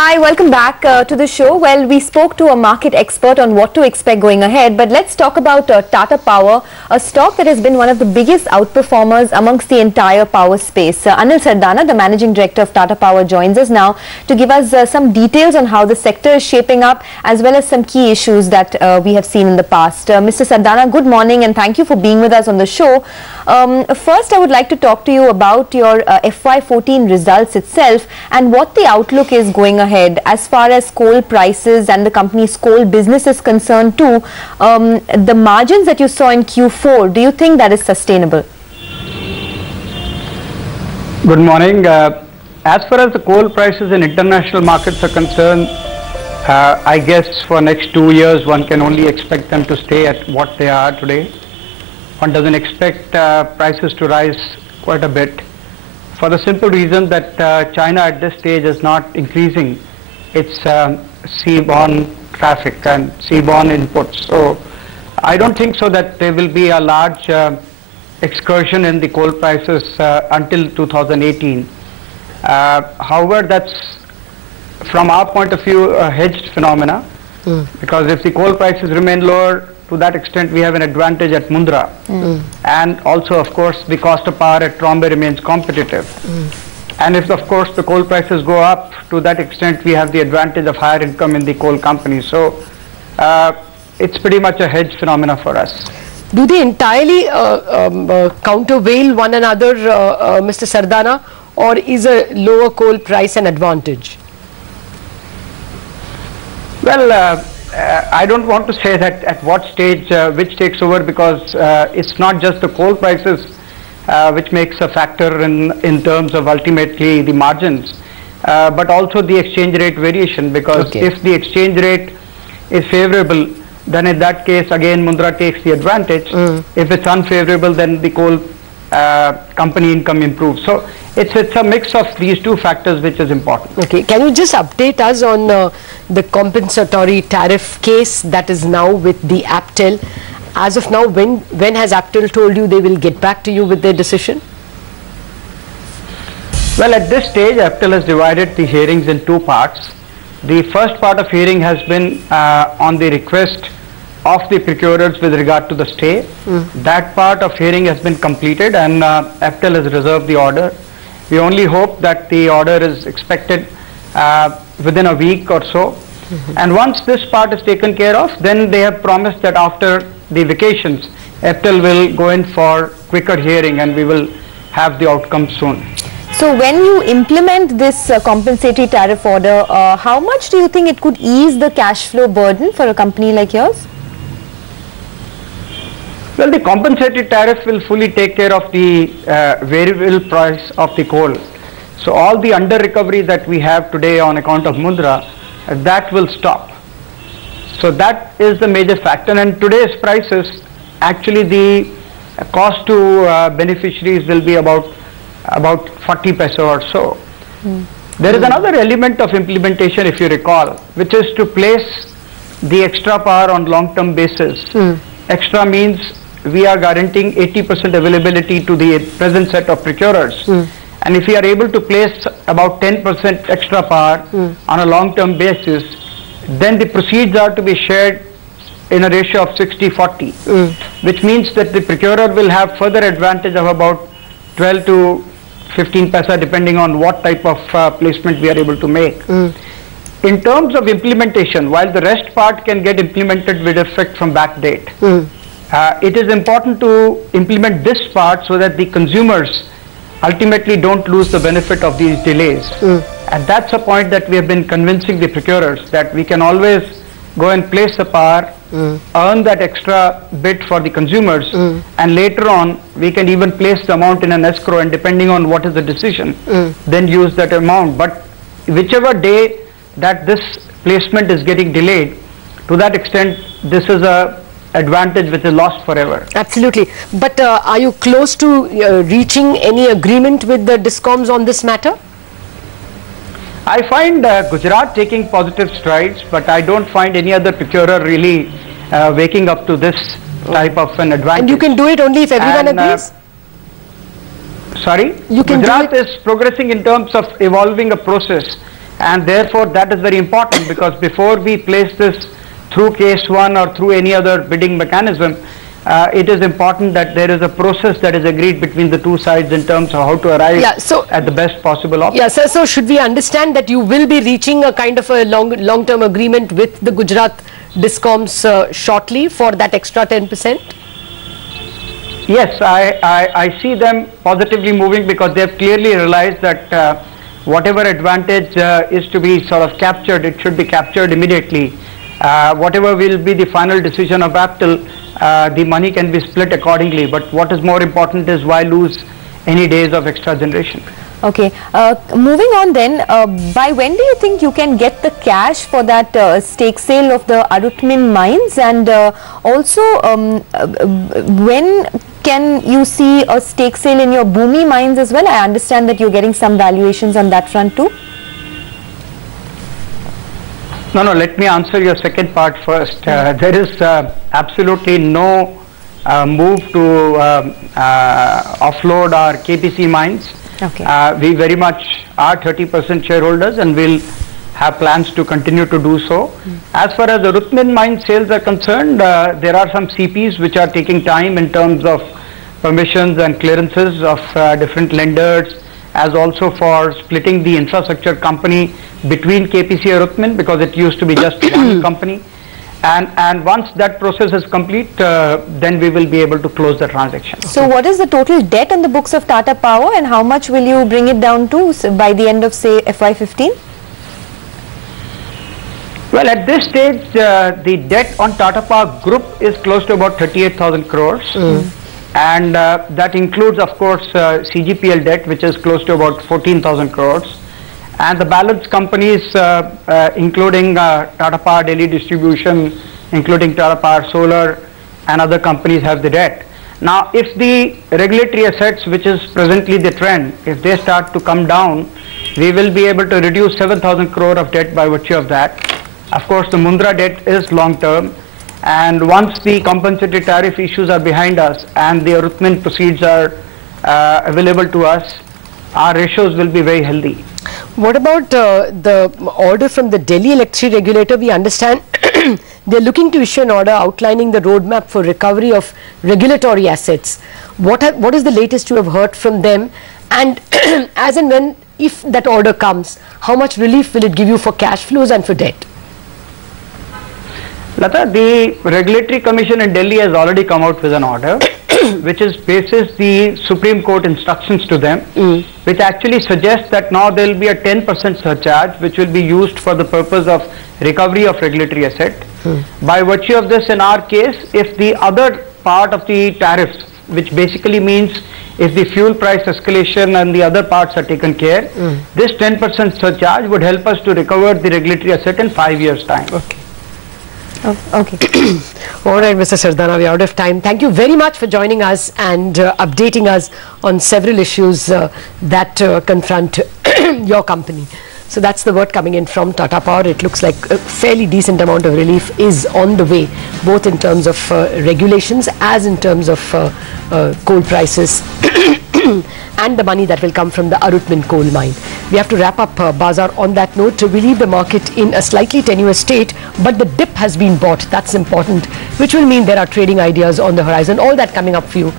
Hi, welcome back to the show. Well, we spoke to a market expert on what to expect going ahead, but let's talk about Tata Power, a stock that has been one of the biggest outperformers amongst the entire power space. Anil Sardana, the managing director of Tata Power, joins us now to give us some details on how the sector is shaping up, as well as some key issues that we have seen in the past. Mr. Sardana, good morning and thank you for being with us on the show. First, I would like to talk to you about your FY14 results itself and what the outlook is going ahead as far as coal prices and the company's coal business is concerned too. The margins that you saw in Q4, do you think that is sustainable? Good morning. As far as the coal prices in international markets are concerned, I guess for next 2 years one can only expect them to stay at what they are today. One doesn't expect prices to rise quite a bit, for the simple reason that China at this stage is not increasing its seaborne traffic and seaborne inputs. So I don't think so that there will be a large excursion in the coal prices until 2018. However, that's from our point of view a hedged phenomena, because if the coal prices remain lower, to that extent we have an advantage at Mundra, and also of course the cost of power at Trombay remains competitive, and if of course the coal prices go up, to that extent we have the advantage of higher income in the coal companies. So it's pretty much a hedge phenomena for us. Do they entirely countervail one another, Mr. Sardana, or is a lower coal price an advantage? Well, I don't want to say that at what stage which takes over, because it's not just the coal prices which makes a factor in terms of ultimately the margins, but also the exchange rate variation, because if the exchange rate is favorable, then in that case again Mundra takes the advantage. If it's unfavorable, then the coal company income improves. So it's a mix of these two factors which is important. Okay, can you just update us on the compensatory tariff case that is now with the APTEL? As of now, when has APTEL told you they will get back to you with their decision? Well, at this stage APTEL has divided the hearings in two parts. The first part of hearing has been on the request of the procurers with regard to the stay. That part of hearing has been completed and APTEL has reserved the order. We only hope that the order is expected within a week or so. And once this part is taken care of, then they have promised that after the vacations, APTEL will go in for quicker hearing and we will have the outcome soon. So when you implement this compensatory tariff order, how much do you think it could ease the cash flow burden for a company like yours? Well, the compensatory tariff will fully take care of the variable price of the coal. So all the under recovery that we have today on account of Mundra, that will stop. So that is the major factor, and today's prices, actually the cost to beneficiaries will be about 40 paisa or so. There is another element of implementation, if you recall, which is to place the extra power on long-term basis. Extra means we are guaranteeing 80% availability to the present set of procurers. And if we are able to place about 10% extra power on a long-term basis, then the proceeds are to be shared in a ratio of 60-40, which means that the procurer will have further advantage of about 12 to 15 paisa depending on what type of placement we are able to make. In terms of implementation, while the rest part can get implemented with effect from back date, it is important to implement this part so that the consumers ultimately don't lose the benefit of these delays. And that's a point that we have been convincing the procurers, that we can always go and place the power, earn that extra bit for the consumers, and later on we can even place the amount in an escrow, and depending on what is the decision, then use that amount. But whichever day that this placement is getting delayed, to that extent this is a advantage which is lost forever. Absolutely. But are you close to reaching any agreement with the DISCOMs on this matter? I find Gujarat taking positive strides, but I don't find any other procurer really waking up to this type of an advantage. And you can do it only if everyone agrees? Sorry? You can Gujarat is progressing in terms of evolving a process And therefore that is very important, because before we place this through case 1 or through any other bidding mechanism, it is important that there is a process that is agreed between the two sides in terms of how to arrive at the best possible option. Yeah, so should we understand that you will be reaching a kind of a long-term agreement with the Gujarat Discoms shortly for that extra 10%? Yes, I see them positively moving, because they have clearly realized that whatever advantage is to be sort of captured, it should be captured immediately. Whatever will be the final decision of APTEL, the money can be split accordingly. But what is more important is why lose any days of extra generation. Okay, moving on then, by when do you think you can get the cash for that stake sale of the Arutmin mines, and also when can you see a stake sale in your Bhumi mines as well? I understand that you're getting some valuations on that front too. No, let me answer your second part first. There is absolutely no move to offload our KPC mines. Okay. We very much are 30% shareholders, and will have plans to continue to do so. As far as the Arutmin mine sales are concerned, there are some CPs which are taking time in terms of permissions and clearances of different lenders, as also for splitting the infrastructure company between KPC Arutmin, because it used to be just one company. And once that process is complete, then we will be able to close the transaction. So what is the total debt on the books of Tata Power, and how much will you bring it down to by the end of, say, FY15? Well, at this stage, the debt on Tata Power Group is close to about 38,000 crores. And that includes, of course, CGPL debt, which is close to about 14,000 crores. And the balance companies, including Tata Power Delhi Distribution, including Tata Power Solar, and other companies have the debt. Now, if the regulatory assets, which is presently the trend, if they start to come down, we will be able to reduce 7,000 crore of debt by virtue of that. Of course, the Mundra debt is long term, and once the compensatory tariff issues are behind us and the Arutmin proceeds are available to us, our ratios will be very healthy. What about the order from the Delhi electricity regulator? We understand they're looking to issue an order outlining the roadmap for recovery of regulatory assets. What is the latest you have heard from them? And as and when, if that order comes, how much relief will it give you for cash flows and for debt? Lata, the Regulatory Commission in Delhi has already come out with an order which is basis the Supreme Court instructions to them, which actually suggests that now there will be a 10% surcharge which will be used for the purpose of recovery of regulatory asset. By virtue of this, in our case, if the other part of the tariffs, which basically means if the fuel price escalation and the other parts are taken care, this 10% surcharge would help us to recover the regulatory asset in 5 years' time. Okay. Oh, okay. All right, Mr. Sardana, we are out of time. Thank you very much for joining us and updating us on several issues that confront your company. So that's the word coming in from Tata Power. It looks like a fairly decent amount of relief is on the way, both in terms of regulations as in terms of coal prices and the money that will come from the Arutmin coal mine. We have to wrap up Bazaar on that note. We leave the market in a slightly tenuous state, but the dip has been bought. That's important, which will mean there are trading ideas on the horizon. All that coming up for you.